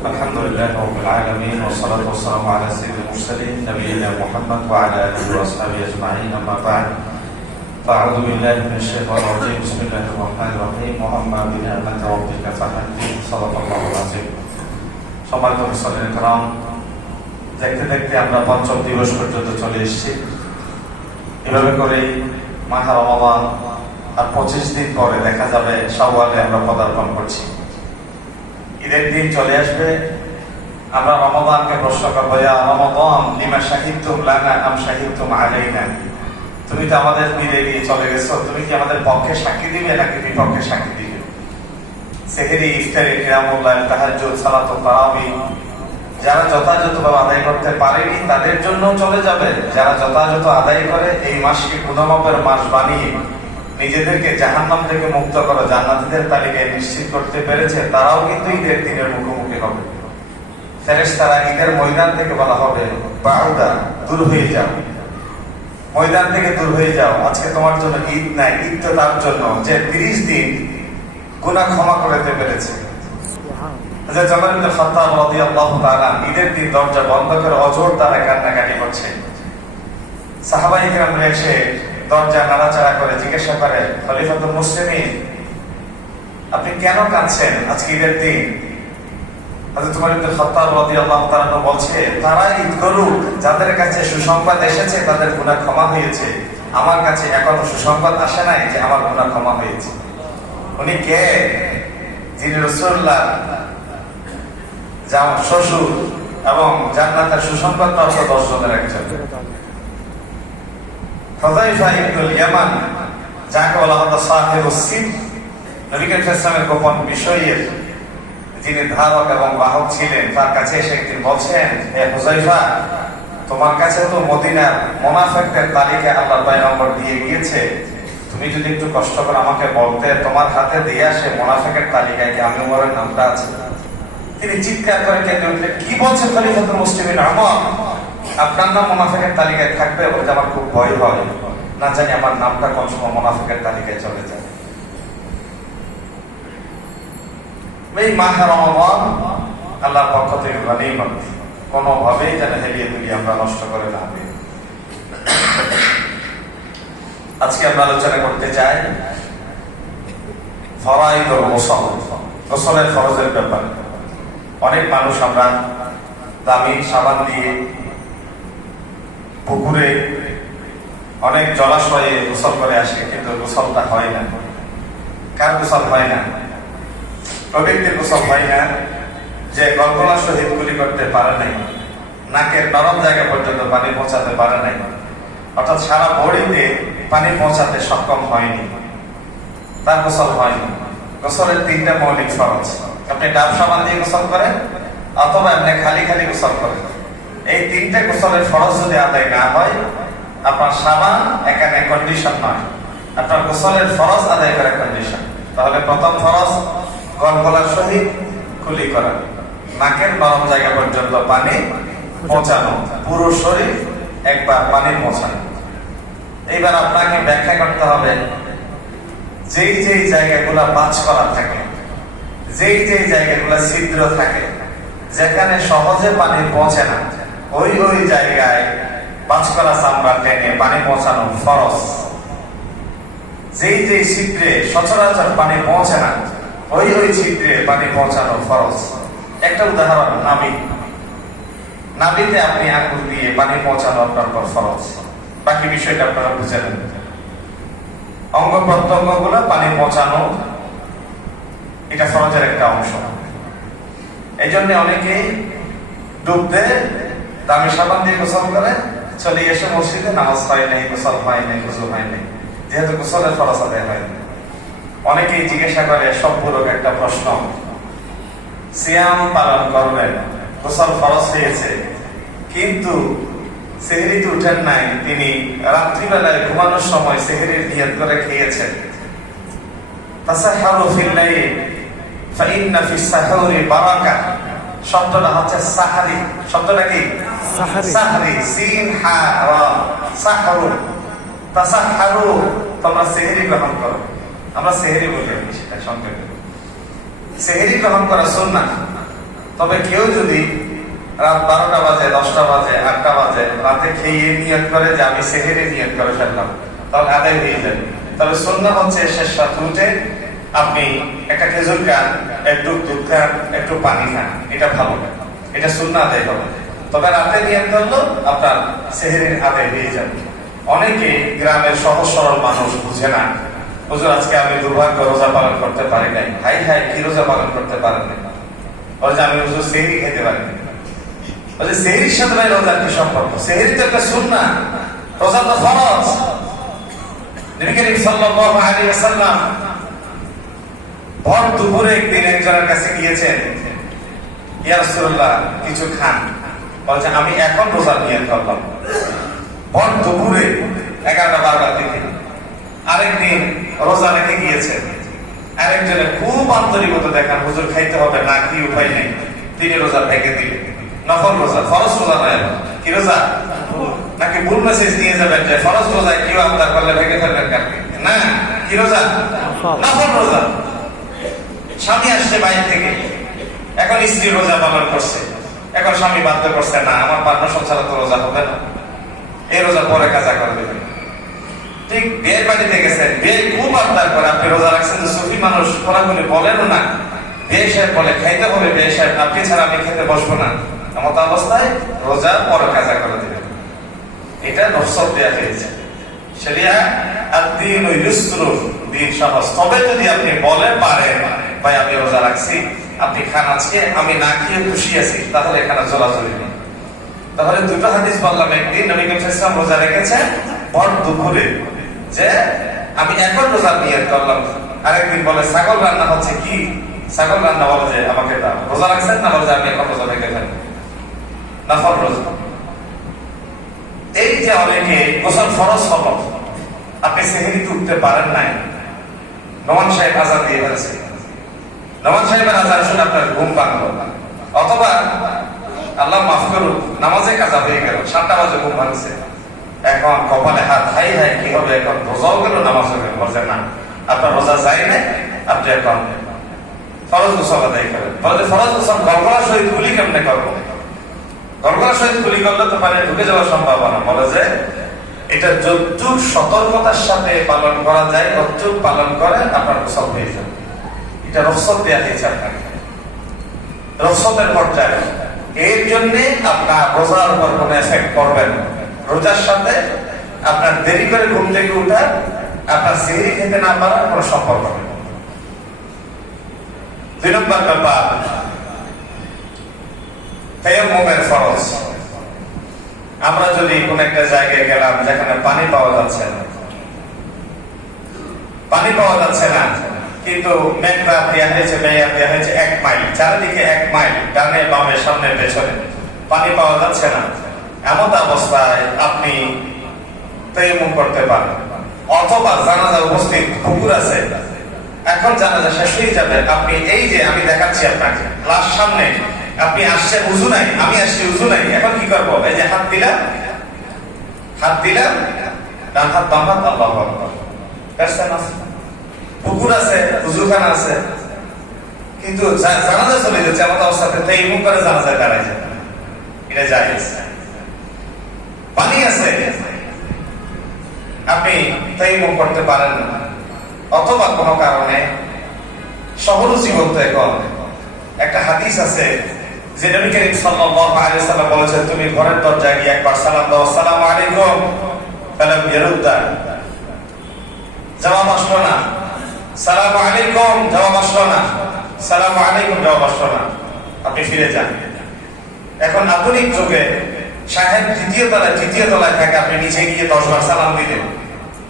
الحمد لله رب العالمين والصلاة والسلام على سيد المرسلين نبينا محمد وعلى آله وأصحابه أجمعين أما بعد فأعوذ بالله من الشيطان الرجيم بسم الله الرحمن الرحيم وأما بنعمة ربك فحدث صدق الله العظيم সম্মানিত মুসলিম کرام দেখতে দেখতে আমরা পঞ্চম দিবস পর্যন্ত চলে এসেছি। এভাবে করে মাহে রমাদান আর 25 দিন পরে দেখা যাবে শাওয়ালে আমরা পদার্পণ করছি। ঈদের দিন চলে আসবে, আমরা রমাদানকে প্রশ্ন করবো, ইয়া রমাদান লিমা শাহিদতুম লানা আম শাহিদতুম আলাইনা, তুমি তো আমাদের ঈদে দিয়ে চলে গেছো, তুমি কি আমাদের পক্ষে সাক্ষী দিবে নাকি বিপক্ষে সাক্ষী দিবে? সেহরি, ইফতারি, কিয়ামুল্লাহ, তাহাজ্জুদ, সালাতুত তারাবিহ যারা যথাযথভাবে আদায় করতে পারেনি তাদের জন্য চলে যাবে। যারা যথাযথ আদায় করে এই মাসকে গুণমাপের মাস বানিয়ে নিজেদেরকে জাহান্নাম থেকে মুক্ত করে জান্নাতীদের তালিকায় নিশ্চিত করতে পেরেছে, তারাও কিন্তু ঈদের দিনের মুখোমুখি হবে। ফেরেশতারা ঈদের ময়দান থেকে বলা হবে, বাউদা, দূর হয়ে যাও, ময়দান থেকে দূর হয়ে যাও, আজকে তোমার জন্য ঈদ নাই, ঈদ তো তার জন্য যে 30 দিন গুনাহ ক্ষমা করতে পেরেছে। ওমর ইবনে খাত্তাব রাদিয়াল্লাহু তাআলা ঈদের দিন দরজা বন্ধ করে অজর দ্বারা কান্নাকাটি করছে। সাহাবায়ে কেরামরা এসে দরজা নাড়াচাড়া করে জিজ্ঞাসা করে, খলিফাতুল মুসলিমিন, আপনি কেন কাঁদছেন আজকে ঈদের দিন? হযরত ওমর ইবনে খাত্তাব রাদিয়াল্লাহু তাআলা বলছে, তারা ঈদ করুক, যাদের কাছে সুসংবাদ এসেছে তাদের গুনাহ ক্ষমা হয়েছে, আমার কাছে এখনো সুসংবাদ আসে নাই যে আমার গুনাহ ক্ষমা হয়েছে। উনি কে? যিনি রাসূলুল্লাহ যার শ্বশুর এবং জান্নাতের সুসংবাদ প্রাপ্ত 10 জনের একজন। হুযায়ফা ইবনুল ইয়ামান, যাকে বলা হতো সাহিবুস সির, নবী করিম সাল্লাল্লাহু আলাইহি ওয়াসাল্লামের গোপন বিষয়ের যিনি ধারক এবং বাহক ছিলেন, তার কাছে এসে একদিন বলছেন, হে হুযায়ফা, তোমার কাছে তো মদিনার মুনাফিকদের তালিকা আল্লাহর পয়গম্বর দিয়ে গিয়েছে, তুমি যদি একটু কষ্ট করে আমাকে বলতে, তোমার হাতে দিয়ে আসে মুনাফিকের তালিকায় কি আমি ওমরের নামটা আছে? তিনি চিৎকার করে কেঁদে উঠলেন, কি বলছেন খলিফাতুল মুসলিমিন ওমর, আপনার নাম মুনাফিকের তালিকায় থাকবে? বলতে আমার খুব ভয় হয়, না জানি আমার নামটা কোন সময় মুনাফিকের তালিকায় চলে যায়। এই মাহে রমাদান আল্লাহর পক্ষ থেকে গনিমত, কোনোভাবেই যেন হেলিয়ে দুলিয়ে আমরা নষ্ট করে না দিই। আজকে আমরা আলোচনা করতে চাই ফরাইদুল গোসল, গোসলের ফরজের ব্যাপারে। অনেক মানুষ আমরা দামি সাবান দিয়ে পুকুরে অনেক জলাশয়ে গোসল করে আসে, কিন্তু গোসলটা হয় না। কার গোসল হয় না? ওই ব্যক্তির গোসল হয় না যে গলগলার সহিত কুলি করতে পারে নাই, নাকের নরম জায়গা পর্যন্ত পানি পৌঁছাতে পারে নাই, অর্থাৎ সারা বডিতে পানি পৌঁছাতে সক্ষম হয়নি, তার গোসল হয়নি। গোসলের 3টা মৌলিক ফরজ। আপনি ডাব সাবান দিয়ে গোসল করেন অথবা আপনি খালি খালি গোসল করেন, এই 3টে গোসলের ফরজ যদি আদায় না হয়, আপনার সাবান এখানে কন্ডিশন নয়, আপনার গোসলের ফরজ আদায় করার কন্ডিশন। তাহলে প্রথম ফরজ গলগলার সহিত কুলি করা, নাকের নরম জায়গা পর্যন্ত পানি পৌঁছানো, পুরো শরীর একবার পানি পৌঁছানো। এইবার আপনাকে ব্যাখ্যা করতে হবে, যেই যেই জায়গাগুলো বাজ করা থাকে, যেই যেই জায়গাগুলো ছিদ্র থাকে, যেখানে সহজে পানি পৌঁছে না, ওই ওই জায়গায় বাজ করা চামড়া টেনে পানি পৌঁছানো ফরজ। যেই যেই ছিদ্রে সচরাচর পানি পৌঁছে না, ওই ওই ছিদ্রে পানি পৌঁছানো ফরজ। একটা উদাহরণ, নাভি, নাভিতে আপনি আঙ্গুল দিয়ে পানি পৌঁছানো আপনার উপর ফরজ, বাকি বিষয়টা আপনারা বুঝে নেন। অঙ্গ প্রত্যঙ্গ গুলো পানি পৌঁছানো এটা ফরজের একটা অংশ। এই জন্য অনেকেই ডুব দেয়, দামি সাবান দিয়ে গোসল করে, চলে এসে মসজিদে নামাজ হয় নাই, গোসল হয় নাই, গোসল হয় নাই, যেহেতু গোসলের ফরজ আদায় হয় না। অনেকেই জিজ্ঞাসা করে, সবগুলোর একটা প্রশ্ন, সিয়াম পালন করবেন, গোসল ফরজ হয়েছে, কিন্তু সেহরিতে উঠেন নাই, তিনি রাত্রিবেলায় ঘুমানোর সময় সেহরির নিয়ত করে খেয়েছেন। তাসাহহারু ফিল লাইল ফাইন্না ফিস সাহুরি বারাকা, শব্দটা হচ্ছে সাহারি। শব্দটা কি? সাহারি, সিন হা রা, সাহরু। তাসাহহারু, তোমরা সেহরি গ্রহণ করো। আমরা সেহরি বলি, সেটা সংক্ষেপে। সেহরি গ্রহণ করা সুন্নাহ। তবে কেউ যদি রাত 12টা বাজে, 10টা বাজে, 8টা বাজে রাতে খেয়ে নিয়ত করে যে আমি সেহেরি নিয়ত করে ফেললাম, তাহলে আদায় হয়ে যাবে। তবে সুন্নাহ হচ্ছে শেষ রাত উঠে আপনি একটা খেজুর খান, একটু দুধ খান, একটু পানি খান, এটা ভালো, এটা সুন্নাহ আদায় হবে। তবে রাতে নিয়ত করলো আপনার সেহেরির আদায় হয়ে যাবে। অনেকে গ্রামের সহজ সরল মানুষ বুঝে না, হুজুর আজকে আমি দুর্ভাগ্য রোজা পালন করতে পারি নাই। হাই হাই, কি রোজা পালন করতে পারেন না? বলছে আমি হুজুর সেহরি খেতে পারি না। বলছে সেহরির সাথে ভাই রোজার কি সম্পর্ক? সেহরি তো একটা সুন্নাহ, রোজা তো ফরজ। নবী করিম সাল্লাল্লাহু আলাইহি ওয়াসাল্লাম ভর দুপুরে একদিন একজনের কাছে গিয়েছেন, ইয়া রাসূলুল্লাহ কিছু খান। বলছে আমি এখন রোজা নিয়ত করলাম। ভর দুপুরে 11টা-12টার দিকে আরেকদিন রোজা রেখে গিয়েছেন। আরেকজনের খুব আন্তরিকতা দেখান, হুজুর খাইতে হবে না, কি উপায় নেই। তিনি রোজা ভেঙে দিলেন। নফল রোজা, ফরজ রোজা নয়। কি রোজা? নাকি ভুল মেসেজ নিয়ে যাবেন যে ফরজ রোজায় কেউ আবদার করলে ভেঙে ফেলবেন কালকে? না, কি রোজা? নফল রোজা। স্বামী আসছে বাইরে থেকে, এখন স্ত্রী রোজা পালন করছে, এখন স্বামী বাধ্য করছে না আমার পার্টনার ছাড়া তো রোজা হবে না, এই রোজা পরে কাজা করে দেবেন। ঠিক বিয়ের বাড়িতে গেছেন, বিয়ে খুব আবদার করে আপনি রোজা রাখছেন, যে সুফি মানুষ খোলাখুলি বলেনও না, বিয়ে সাহেব বলে খাইতে হবে, বিয়ে সাহেব আপনি ছাড়া আমি খেতে বসবো না, এমত অবস্থায় রোজা পরে কাজা করে দেবেন। এটা নফসত দেয়া হয়েছে। শরিয়া আদ-দীন ইউসরুন, দিন সহজ। তবে যদি আপনি বলে পারেন ভাই আমি রোজা রাখছি, আপনি খান আজকে, আমি না খেয়ে খুশি আছি, তাহলে এখানে জোরাজুরি নেই। তাহলে দুটো হাদিস বললাম, একদিন নবী করিম সাল্লাল্লাহু আলাইহি ওয়াসাল্লাম রোজা রেখেছেন ভর দুপুরে, যে আমি এখন রোজা নিয়ত করলাম। আরেকদিন বলে ছাগল রান্না হচ্ছে, কি ছাগল রান্না? বলে যে আমাকে দাও। রোজা রাখছেন না? বলে যে আমি এখন রোজা রেখে ফেলবো, নফল রোজা। এই যে অনেকে গোসল ফরজ হলো, আপনি সেহরিতে উঠতে পারেন নাই, নোমান সাহেব আজান দিয়ে ফেলেছে, নোমান সাহেবের আজান শুনে আপনার ঘুম ভাঙলো, অথবা আল্লাহ মাফ করুন নামাজে কাজা হয়ে গেল, 7টা বাজে ঘুম ভাঙছে, এখন কপালে হাত, হাই হাই কি হবে, এখন রোজাও গেল নামাজও গেল। বলছে না, আপনার রোজা যায় না, আপনি এখন ফরজ গোসল আদায় করেন। বলছে ফরজ গোসল গলগলা সহিত গুলি কেমনে করবো? গলগলা সহিত গুলি করলে তো পানি ঢুকে যাওয়ার সম্ভাবনা। বলে যে এটা যতটুক সতর্কতার সাথে পালন করা যায় ততটুক পালন করে আপনার গোসল হয়ে যাবে। এটা রফসত দেয়া হয়েছে আপনাকে, রফসতের পর্যায়ে। এর জন্য আপনার রোজার উপর কোনো এফেক্ট করবে না। রোজার সাথে আপনার দেরি করে ঘুম থেকে উঠা, আপনার সেহরি খেতে না পারার কোনো সম্পর্ক নেই। 2 নম্বর ব্যাপার, তায়াম্মুমের ফরজ। আমরা যদি কোন একটা জায়গায় গেলাম যেখানে পানি পাওয়া যাচ্ছে না, পানি পাওয়া যাচ্ছে না, কিন্তু মেঘটা দেওয়া হয়েছে, মেয়া দেওয়া হয়েছে 1 মাইল, চারিদিকে 1 মাইল, ডানে বামে সামনে পেছনে, পানি পাওয়া যাচ্ছে না, এমন অবস্থায় আপনি তায়াম্মুম করতে পারেন। অথবা জানাজা উপস্থিত, পুকুর আছে, এখন জানাজা শেষ হয়ে যাবে, আপনি এই যে আমি দেখাচ্ছি আপনাকে লাশ সামনে, আপনি আসছেন উযু নাই, আমি আসছি উযু নাই, এখন কি করবো? এই যে হাত দিলাম, হাত দিলাম, ডান হাত বাম হাত, আল্লাহু আকবার। পুকুর আছে, উযুখানা আছে, কিন্তু জানাজা চলে যাচ্ছে, এমন অবস্থাতে তায়াম্মুম করে জানাজায় দাঁড়ায় যাবে, এটা জায়েজ। পানি আছে, আপনি তায়াম্মুম করতে পারেন না, অথবা কোনো কারণে শহর জীবন তো এখন একটা হাদিস আছে যে নবী করিম সাল্লাল্লাহু আলাইহি ওয়াসাল্লাম বলেছেন, তুমি ঘরের দরজায় গিয়ে একবার সালাম দাও, আসসালামু আলাইকুম, ফালাম ইয়ারুদ্দা, জবাব আসলো না, সালামু আলাইকুম, জবাব আসলো না, সালামু আলাইকুম, জবাব আসলো না, আপনি ফিরে যান। এখন আধুনিক যুগে সাহেব তৃতীয় তলায় থাকে, আপনি নিচে গিয়ে 10 বার সালাম দিলেন,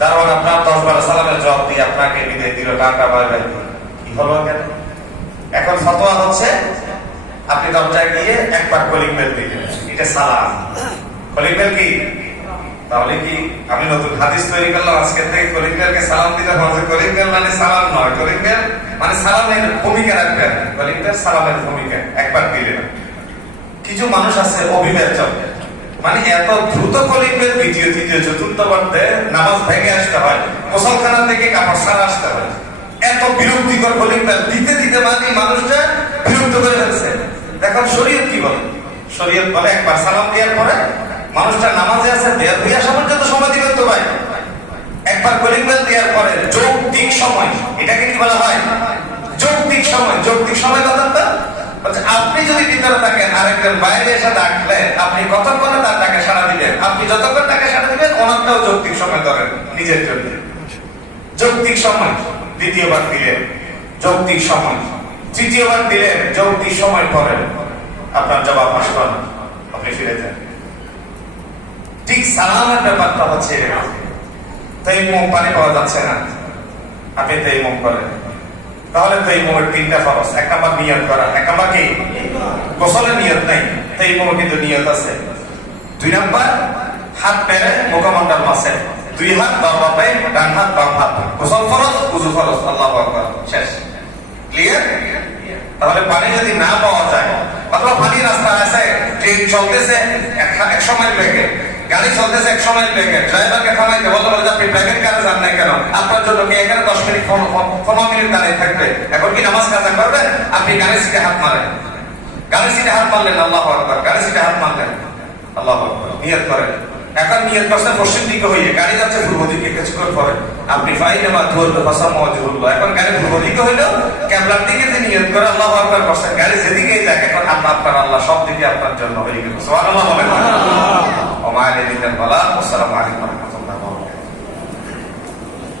দারোয়ান আপনার 10 বার সালামের জবাব দিয়ে আপনাকে বিদায় দিল, টাকা বাড়বে, কি হলো কেন? এখন ফতোয়া হচ্ছে আপনি দরজায় গিয়ে একবার কলিং বেল দিলেন, এটা সালাম। কলিং বেল কি? তাহলে কি আমি নতুন হাদিস তৈরি করলাম আজকে থেকে, কলিং বেলকে সালাম দিতে হবে? কলিং বেল মানে সালাম নয়, কলিং বেল মানে সালামের ভূমিকা রাখবেন, কলিং বেল সালামের ভূমিকা, একবার দিলেন। কিছু মানুষ আছে অবিবেচক, মানে এত দ্রুত কলিং বেল, দ্বিতীয় তৃতীয় চতুর্থ বারতে নামাজ ভেঙে আসতে হয়, গোসলখানা থেকে কাপড় সারা আসতে হয়, এত বিরক্তিকর কলিং বেল দিতে দিতে মানে মানুষটা বিরক্ত করে ফেলছে। দেখো এখন শরীয়ত কি বলে? শরীয়ত বলে একবার সালাম দেওয়ার পরে মানুষটা নামাজে আছে বের হয়ে আসা পর্যন্ত সময় দিবেন তো ভাই। একবার কলিং বেল দেওয়ার পরে যৌক্তিক সময়, এটাকে কি বলা হয়? যৌক্তিক সময়। যৌক্তিক সময় কথাটা হচ্ছে আপনি যদি ভিতরে থাকেন আরেকজন বাইরে এসে ডাকলে আপনি কতক্ষণে তার ডাকে সাড়া দিবেন, আপনি যতক্ষণ ডাকে সাড়া দিবেন ওনারটাও যৌক্তিক সময় ধরেন নিজের জন্য। যৌক্তিক সময়। দ্বিতীয়বার দিলেন যৌক্তিক সময়, তৃতীয়বার দিলেন যৌক্তিক সময় পরে আপনার জবাব আসবে না, আপনি ফিরে যান। ঠিক সালামের ব্যাপারটা হচ্ছে এরকম। তাইমুম পানি পাওয়া যাচ্ছে না, আপনি তাইমুম করেন, তাহলে তাইমুমের তিনটা ফরজ। এক নাম্বার নিয়ত করা, এক নাম্বার কি গোসলের নিয়ত নাই, তাইমুমে কিন্তু নিয়ত আছে। দুই নাম্বার হাত পেরে মুখমণ্ডল মাসে, দুই হাত বাম পায়ে, ডান হাত বাম হাত, গোসল ফরজ, উযু ফরজ। আল্লাহু আকবার, শেষ। ক্লিয়ার? তাহলে পানি যদি না পাওয়া যায়, অথবা পানি রাস্তা আছে, ট্রেন চলতেছে 100 মাইল বেগে, গাড়ি চলতেছে 100 মাইল বেগে, ড্রাইভারকে থামাইতে বলতে বলে আপনি প্রাইভেট কারে যান নাই কেন? আপনার জন্য কি এখানে 10 মিনিট 15 মিনিট দাঁড়িয়ে থাকবে? এখন কি নামাজ কাজা করবেন? আপনি গাড়ির সিটে হাত মারেন, গাড়ির সিটে হাত মারলেন, আল্লাহু আকবার, গাড়ির সিটে হাত মারলেন, আল্লাহু আকবার, নিয়ত করেন। এখন নিয়ত করছেন পশ্চিম দিকে হইয়ে, গাড়ি যাচ্ছে পূর্ব দিকে, কিছুক্ষণ পরে আপনি ফাইনামা ধরবে ভাষা মওয়াজিহুল্লাহ, এখন গাড়ি পূর্ব দিকে হইলো, ক্যাবলার দিকে যে নিয়ত করে আল্লাহু আকবার করছেন, গাড়ি যেদিকেই যাক এখন আল্লাহ আপনার, আল্লাহ সব দিকে আপনার জন্য হয়ে গেল। সুবহানাল্লাহ বলেন। ওয়া মা আলাইহিল বালাগ। আসসালামু আলাইকুম।